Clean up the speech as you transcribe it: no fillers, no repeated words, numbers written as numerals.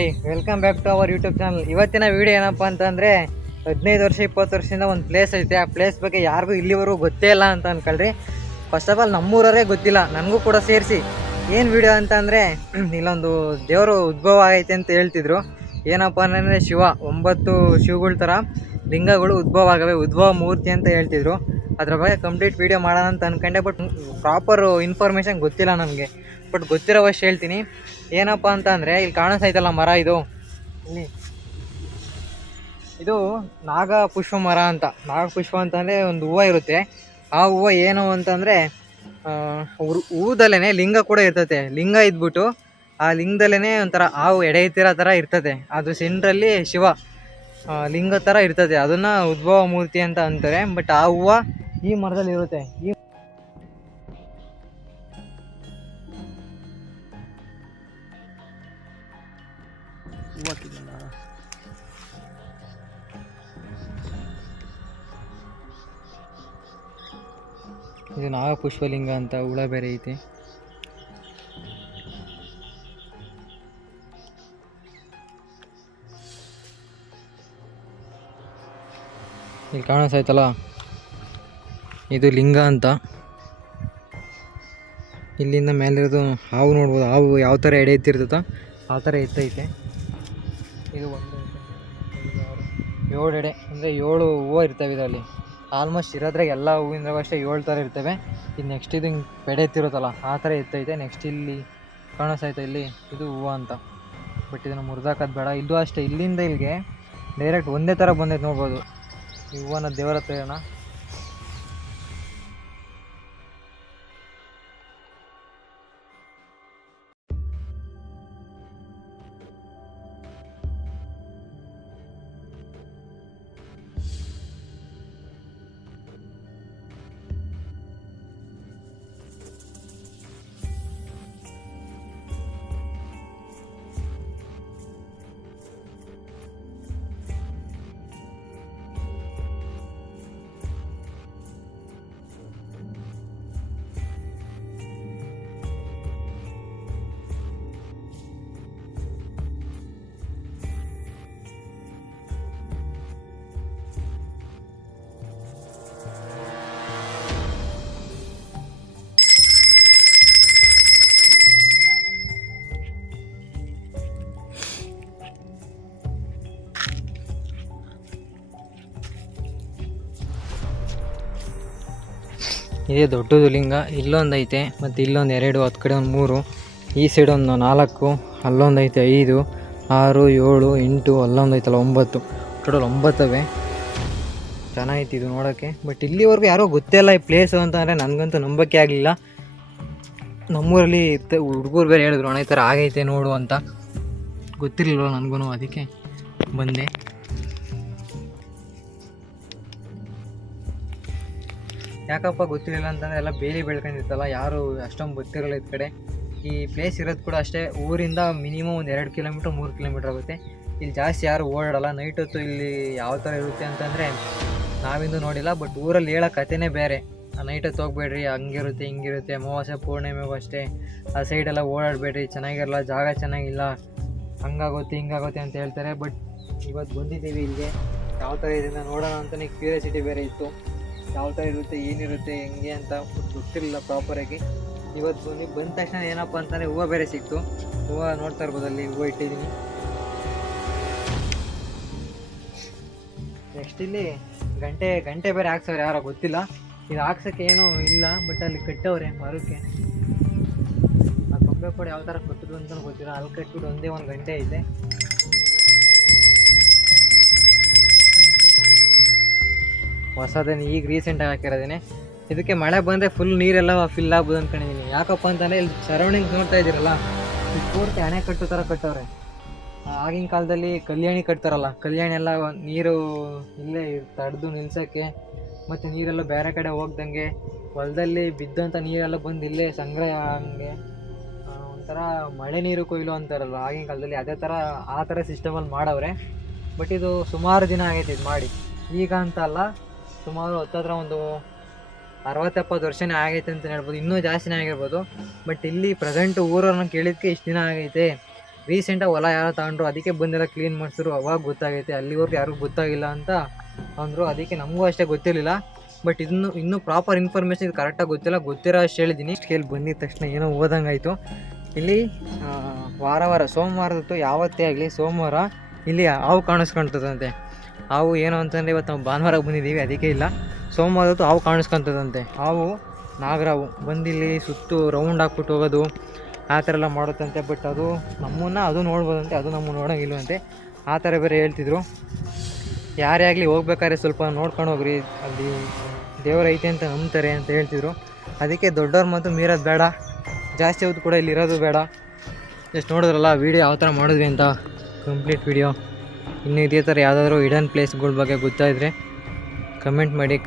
Hi, welcome back to our YouTube channel. ಇವತ್ತಿನ video ಏನಪ್ಪ ಅಂತಂದರೆ 15 ವರ್ಷ 20 ವರ್ಷದಿಂದ ಒಂದು ಪ್ಲೇಸ್ ಐತೆ. ಆ ಪ್ಲೇಸ್ ಬಗ್ಗೆ ಯಾರಿಗೂ ಇಲ್ಲಿವರೆಗೂ ಗೊತ್ತೇ ಇಲ್ಲ ಅಂತ ಅನ್ಕೊಳ್ರಿ. ಫಸ್ಟ್ ಆಫ್ ಆಲ್ ನಮ್ಮೂರವರೇ ಗೊತ್ತಿಲ್ಲ, ನನಗೂ ಕೂಡ ಸೇರಿಸಿ. ಏನು ವಿಡಿಯೋ ಅಂತಂದರೆ ಇಲ್ಲೊಂದು ದೇವರು ಉದ್ಭವ ಆಗೈತೆ ಅಂತ ಹೇಳ್ತಿದ್ರು. ಏನಪ್ಪ ಅಂತಂದರೆ 9 ಶಿವಗಳ ಥರ ಲಿಂಗಗಳು ಉದ್ಭವ ಆಗವೆ, ಉದ್ಭವ ಮೂರ್ತಿ ಅಂತ ಹೇಳ್ತಿದ್ರು. ಅದ್ರ ಬಗ್ಗೆ ಕಂಪ್ಲೀಟ್ ವಿಡಿಯೋ ಮಾಡೋಣ ಅಂತ ಅಂದ್ಕೊಂಡೆ, ಬಟ್ ಪ್ರಾಪರ್ ಇನ್ಫಾರ್ಮೇಷನ್ ಗೊತ್ತಿಲ್ಲ ನನಗೆ. ಬಟ್ ಗೊತ್ತಿರೋವಷ್ಟು ಹೇಳ್ತೀನಿ. ಏನಪ್ಪ ಅಂತ ಅಂದರೆ ಇಲ್ಲಿ ಕಾಣಿಸ್ತೈತಲ್ಲ ಮರ, ಇದು ನಾಗಪುಷ್ಪ ಮರ ಅಂತ. ನಾಗಪುಷ್ಪ ಅಂತಂದರೆ ಒಂದು ಹೂವು ಇರುತ್ತೆ. ಆ ಹೂವು ಏನು ಅಂತಂದರೆ ಹೂದಲ್ಲೇ ಲಿಂಗ ಕೂಡ ಇರ್ತತೆ. ಲಿಂಗ ಇದ್ಬಿಟ್ಟು ಆ ಲಿಂಗದಲ್ಲೇ ಒಂಥರ ಹಾವು ಎಡೆ ಎತ್ತಿರೋ ಥರ ಇರ್ತದೆ. ಅದು ಸೆಂಟ್ರಲ್ಲಿ ಶಿವ ಲಿಂಗ ಥರ ಇರ್ತದೆ. ಅದನ್ನು ಉದ್ಭವ ಮೂರ್ತಿ ಅಂತ ಅಂತಾರೆ. ಬಟ್ ಆ ಹೂವು ಈ ಮರದಲ್ಲಿ ಇರುತ್ತೆ. ಇದು ನಾಗಪುಷ್ಪಲಿಂಗ ಅಂತ ಹುಳ ಬೇರೆ ಐತಿ. ಇಲ್ಲಿ ಕಾಣಿಸ್ತೈತಲ್ಲ, ಇದು ಲಿಂಗ ಅಂತ. ಇಲ್ಲಿಂದ ಮೇಲಿರೋದು ಹಾವು ನೋಡ್ಬೋದು. ಹಾವು ಯಾವ ಥರ ಎಡೆ ಎತ್ತಿರ್ತದ ಆ ಥರ ಎತ್ತೈತೆ. ಇದು 7 ಎಡೆ ಅಂದರೆ 7 ಹೂವು ಇರ್ತವೆ ಇದರಲ್ಲಿ. ಆಲ್ಮೋಸ್ಟ್ ಇರೋದ್ರಾಗ ಎಲ್ಲ ಹೂವಿಂದಾಗ ಅಷ್ಟೇ 7 ಥರ ಇರ್ತವೆ. ಇದು ನೆಕ್ಸ್ಟ್ ಇದು ಹಿಂಗೆ ಬೆಡೆ ಎತ್ತಿರುತ್ತಲ್ಲ ಆ ಥರ ಎತ್ತೈತೆ. ನೆಕ್ಸ್ಟ್ ಇಲ್ಲಿ ಕಾಣಿಸ್ತೈತೆ, ಇಲ್ಲಿ ಇದು ಹೂವು ಅಂತ. ಬಟ್ ಇದನ್ನು ಮುರಿದಾಕೋದು ಬೇಡ. ಇಲ್ಲೂ ಅಷ್ಟೇ, ಇಲ್ಲಿಂದ ಇಲ್ಲಿಗೆ ಡೈರೆಕ್ಟ್ ಒಂದೇ ಥರ ಬಂದೈತೆ ನೋಡ್ಬೋದು. ಈ ಹೂವನ್ನ ದೇವರ ಹತ್ರ ಇರೋಣ. ಇದೇ ದೊಡ್ಡದು ಲಿಂಗ. ಇಲ್ಲೊಂದು ಐತೆ, ಮತ್ತು ಇಲ್ಲೊಂದು 2, ಹತ್ತು ಕಡೆ ಒಂದು 3, ಈ ಸೈಡ್ ಒಂದು 4, ಅಲ್ಲೊಂದು ಐತೆ 5, 6, 7, 8, ಅಲ್ಲೊಂದು ಐತಲ್ಲ 9. ಟೋಟಲ್ 9 ಅವೆ. ಚೆನ್ನಾಗೈತಿ ಇದು ನೋಡೋಕ್ಕೆ. ಬಟ್ ಇಲ್ಲಿವರೆಗೂ ಯಾರೋ ಗೊತ್ತೇ ಇಲ್ಲ ಈ ಪ್ಲೇಸು ಅಂತಂದರೆ ನನಗಂತೂ ನಂಬಕ್ಕೆ ಆಗಲಿಲ್ಲ. ನಮ್ಮೂರಲ್ಲಿ ಹುಡುಗರು ಬೇರೆ ಹೇಳಿದ್ರು, ಅಣ್ಣ ಈ ಥರ ಆಗೈತೆ ನೋಡು ಅಂತ. ಗೊತ್ತಿರಲಿಲ್ಲ ನನಗೂ, ಅದಕ್ಕೆ ಬಂದೆ. ಯಾಕಪ್ಪ ಗೊತ್ತಿರಲಿಲ್ಲ ಅಂತಂದರೆ ಎಲ್ಲ ಬೇಲಿ ಬೆಳ್ಕೊಂಡಿರ್ತಲ್ಲ, ಯಾರು ಅಷ್ಟೊಂದು ಗೊತ್ತಿರಲ್ಲ ಈ ಕಡೆ. ಈ ಪ್ಲೇಸ್ ಇರೋದು ಕೂಡ ಅಷ್ಟೇ, ಊರಿಂದ ಮಿನಿಮಮ್ ಒಂದು 2 ಕಿಲೋಮೀಟ್ರ್ 3 ಕಿಲೋಮೀಟ್ರ್ ಆಗುತ್ತೆ. ಇಲ್ಲಿ ಜಾಸ್ತಿ ಯಾರು ಓಡಾಡಲ್ಲ. ನೈಟ್ ಹೊತ್ತು ಇಲ್ಲಿ ಯಾವ ಥರ ಇರುತ್ತೆ ಅಂತಂದರೆ ನಾವಿಂದು ನೋಡಿಲ್ಲ. ಬಟ್ ಊರಲ್ಲಿ ಹೇಳೋ ಕಥೆನೇ ಬೇರೆ. ನೈಟ್ ಹೊತ್ತು ಹೋಗ್ಬೇಡ್ರಿ, ಹಂಗಿರುತ್ತೆ ಹಿಂಗಿರುತ್ತೆ, ಅಮಾವಾಸ್ಯೆ ಪೂರ್ಣಿಮೆಗೂ ಅಷ್ಟೇ ಆ ಸೈಡೆಲ್ಲ ಓಡಾಡಬೇಡ್ರಿ, ಚೆನ್ನಾಗಿರಲ್ಲ, ಜಾಗ ಚೆನ್ನಾಗಿಲ್ಲ, ಹಂಗಾಗುತ್ತೆ ಹಿಂಗಾಗುತ್ತೆ ಅಂತ ಹೇಳ್ತಾರೆ. ಬಟ್ ಇವತ್ತು ಬಂದಿದ್ದೀವಿ ಇಲ್ಲಿಗೆ, ಯಾವ ಥರ ಇದನ್ನು ನೋಡೋಣ ಅಂತಲೇ ಕ್ಯೂರಿಯಾಸಿಟಿ ಬೇರೆ ಇತ್ತು. ಯಾವ ಥರ ಇರುತ್ತೆ, ಏನಿರುತ್ತೆ, ಹೆಂಗೆ ಅಂತ ಗೊತ್ತಿರಲಿಲ್ಲ ಪ್ರಾಪರಾಗಿ. ಇವತ್ತು ಬಂದ ತಕ್ಷಣ ಏನಪ್ಪ ಅಂತಂದರೆ ಹೂವು ಬೇರೆ ಸಿಕ್ತು. ಹೂವು ನೋಡ್ತಾ ಇರ್ಬೋದು, ಅಲ್ಲಿ ಹೂವು ಇಟ್ಟಿದ್ದೀನಿ. ನೆಕ್ಸ್ಟ್ ಇಲ್ಲಿ ಗಂಟೆ ಬೇರೆ ಹಾಕ್ಸವ್ರೆ, ಯಾರೋ ಗೊತ್ತಿಲ್ಲ. ಇದು ಹಾಕ್ಸೋಕ್ಕೆ ಏನೂ ಇಲ್ಲ, ಬಟ್ ಅಲ್ಲಿ ಕಟ್ಟವ್ರೆ ಮರಕ್ಕೆ. ಆ ಕೊಂಬೆ ಕೂಡ ಯಾವ ಥರ ಕಟ್ಟಿದ್ರು ಅಂತಲೂ ಗೊತ್ತಿಲ್ಲ. ಅಲ್ಲಿ ಕಟ್ಬಿಟ್ಟು ಒಂದೇ ಒಂದು ಗಂಟೆ ಐತೆ. ಹೊಸದನ್ನು ಈಗ ರೀಸೆಂಟಾಗಿ ಹಾಕಿರೋದೇನೆ. ಇದಕ್ಕೆ ಮಳೆ ಬಂದರೆ ಫುಲ್ ನೀರೆಲ್ಲ ಫಿಲ್ ಆಗ್ಬೋದು ಅಂದ್ಕೊಂಡಿದ್ದೀನಿ. ಯಾಕಪ್ಪ ಅಂತಂದರೆ ಇಲ್ಲಿ ಸರೌಂಡಿಂಗ್ಸ್ ನೋಡ್ತಾ ಇದ್ದೀರಲ್ಲ, ಇದು ಪೂರ್ತಿ ಅಣೆಕಟ್ಟು ಥರ ಕಟ್ಟವ್ರೆ. ಆಗಿನ ಕಾಲದಲ್ಲಿ ಕಲ್ಯಾಣಿ ಕಟ್ತಾರಲ್ಲ, ಕಲ್ಯಾಣಿ ಎಲ್ಲ ನೀರು ಇಲ್ಲೇ ತಡೆದು ನಿಲ್ಸೋಕ್ಕೆ, ಮತ್ತು ನೀರೆಲ್ಲ ಬೇರೆ ಕಡೆ ಹೋಗ್ದಂಗೆ, ಹೊಲದಲ್ಲಿ ಬಿದ್ದಂಥ ನೀರೆಲ್ಲ ಬಂದು ಇಲ್ಲೇ ಸಂಗ್ರಹ ಹಂಗೆ ಒಂಥರ ಮಳೆ ನೀರು ಕೊಯ್ಲು ಅಂತಾರಲ್ಲ ಆಗಿನ ಕಾಲದಲ್ಲಿ, ಅದೇ ಥರ ಆ ಥರ ಸಿಸ್ಟಮಲ್ಲಿ ಮಾಡವ್ರೆ. ಬಟ್ ಇದು ಸುಮಾರು ದಿನ ಆಗೈತೆ ಇದು ಮಾಡಿ. ಈಗ ಅಂತ ಅಲ್ಲ, ಸುಮಾರು ಹತ್ತತ್ರ ಒಂದು 60-70 ವರ್ಷನೇ ಆಗೈತೆ ಅಂತ ಹೇಳ್ಬೋದು, ಇನ್ನೂ ಜಾಸ್ತಿನೇ ಆಗಿರ್ಬೋದು. ಬಟ್ ಇಲ್ಲಿ ಪ್ರೆಸೆಂಟ್ ಊರನ್ನು ಕೇಳಿದ್ದಕ್ಕೆ ಇಷ್ಟು ದಿನ ಆಗೈತೆ. ರೀಸೆಂಟಾಗಿ ಹೊಲ ಯಾರೋ ತಗೊಂಡ್ರು, ಅದಕ್ಕೆ ಬಂದೆಲ್ಲ ಕ್ಲೀನ್ ಮಾಡಿಸಿದ್ರು, ಅವಾಗ ಗೊತ್ತಾಗೈತೆ. ಅಲ್ಲಿವರೆಗೂ ಯಾರಿಗೂ ಗೊತ್ತಾಗಿಲ್ಲ ಅಂತ ಅಂದರು. ಅದಕ್ಕೆ ನಮಗೂ ಅಷ್ಟೇ ಗೊತ್ತಿರಲಿಲ್ಲ. ಬಟ್ ಇನ್ನೂ ಪ್ರಾಪರ್ ಇನ್ಫಾರ್ಮೇಷನ್ ಇದು ಕರೆಕ್ಟಾಗಿ ಗೊತ್ತಿರೋ ಅಷ್ಟು ಹೇಳಿದ್ದೀನಿ. ಸ್ಕೇಲ್ ಬಂದಿದ ತಕ್ಷಣ ಏನೋ ಓದಂಗಾಯಿತು. ಇಲ್ಲಿ ವಾರ ಸೋಮವಾರದತ್ತು ಯಾವತ್ತೇ ಆಗಲಿ ಸೋಮವಾರ ಇಲ್ಲಿ ಹಾವು ಕಾಣಿಸ್ಕೊಳ್ತದಂತೆ. ಹಾವು ಏನು ಅಂತಂದರೆ ಇವತ್ತು ನಾವು ಭಾನುವಾರ ಬಂದಿದ್ದೀವಿ, ಅದಕ್ಕೆ ಇಲ್ಲ. ಸೋಮವಾರದತ್ತು ಹಾವು ಕಾಣಿಸ್ಕೊತದಂತೆ. ಹಾವು ನಾಗರಾವು ಬಂದಿಲ್ಲಿ ಸುತ್ತು ರೌಂಡ್ ಹಾಕ್ಬಿಟ್ಟು ಹೋಗೋದು ಆ ಥರ ಎಲ್ಲ ಮಾಡುತ್ತಂತೆ. ಬಟ್ ಅದು ಅದು ನೋಡ್ಬೋದಂತೆ, ಅದು ನಮ್ಮನ್ನು ನೋಡೋಂಗಿಲ್ವಂತೆ. ಆ ಥರ ಬೇರೆ ಹೇಳ್ತಿದ್ರು. ಯಾರೇ ಆಗಲಿ ಹೋಗ್ಬೇಕಾದ್ರೆ ಸ್ವಲ್ಪ ನೋಡ್ಕೊಂಡು ಹೋಗ್ರಿ, ಅಲ್ಲಿ ದೇವರೈತೆ ಅಂತ ನಂಬ್ತಾರೆ ಅಂತ ಹೇಳ್ತಿದ್ರು. ಅದಕ್ಕೆ ದೊಡ್ಡವ್ರ ಮಾತು ಮೀರೋದು ಬೇಡ, ಜಾಸ್ತಿ ಹೊತ್ತು ಕೂಡ ಇಲ್ಲಿ ಇರೋದು ಬೇಡ. ಜಸ್ಟ್ ನೋಡಿದ್ರಲ್ಲ ವೀಡಿಯೋ ಯಾವ ಥರ ಮಾಡಿದ್ವಿ ಅಂತ, ಕಂಪ್ಲೀಟ್ ವೀಡಿಯೋ. ಇನ್ನೂ ಇದೇ ಥರ ಯಾವುದಾದ್ರೂ ಹಿಡನ್ ಪ್ಲೇಸ್ಗಳ ಬಗ್ಗೆ ಗೊತ್ತಾಯಿದ್ರೆ ಕಮೆಂಟ್ ಮಾಡಿ.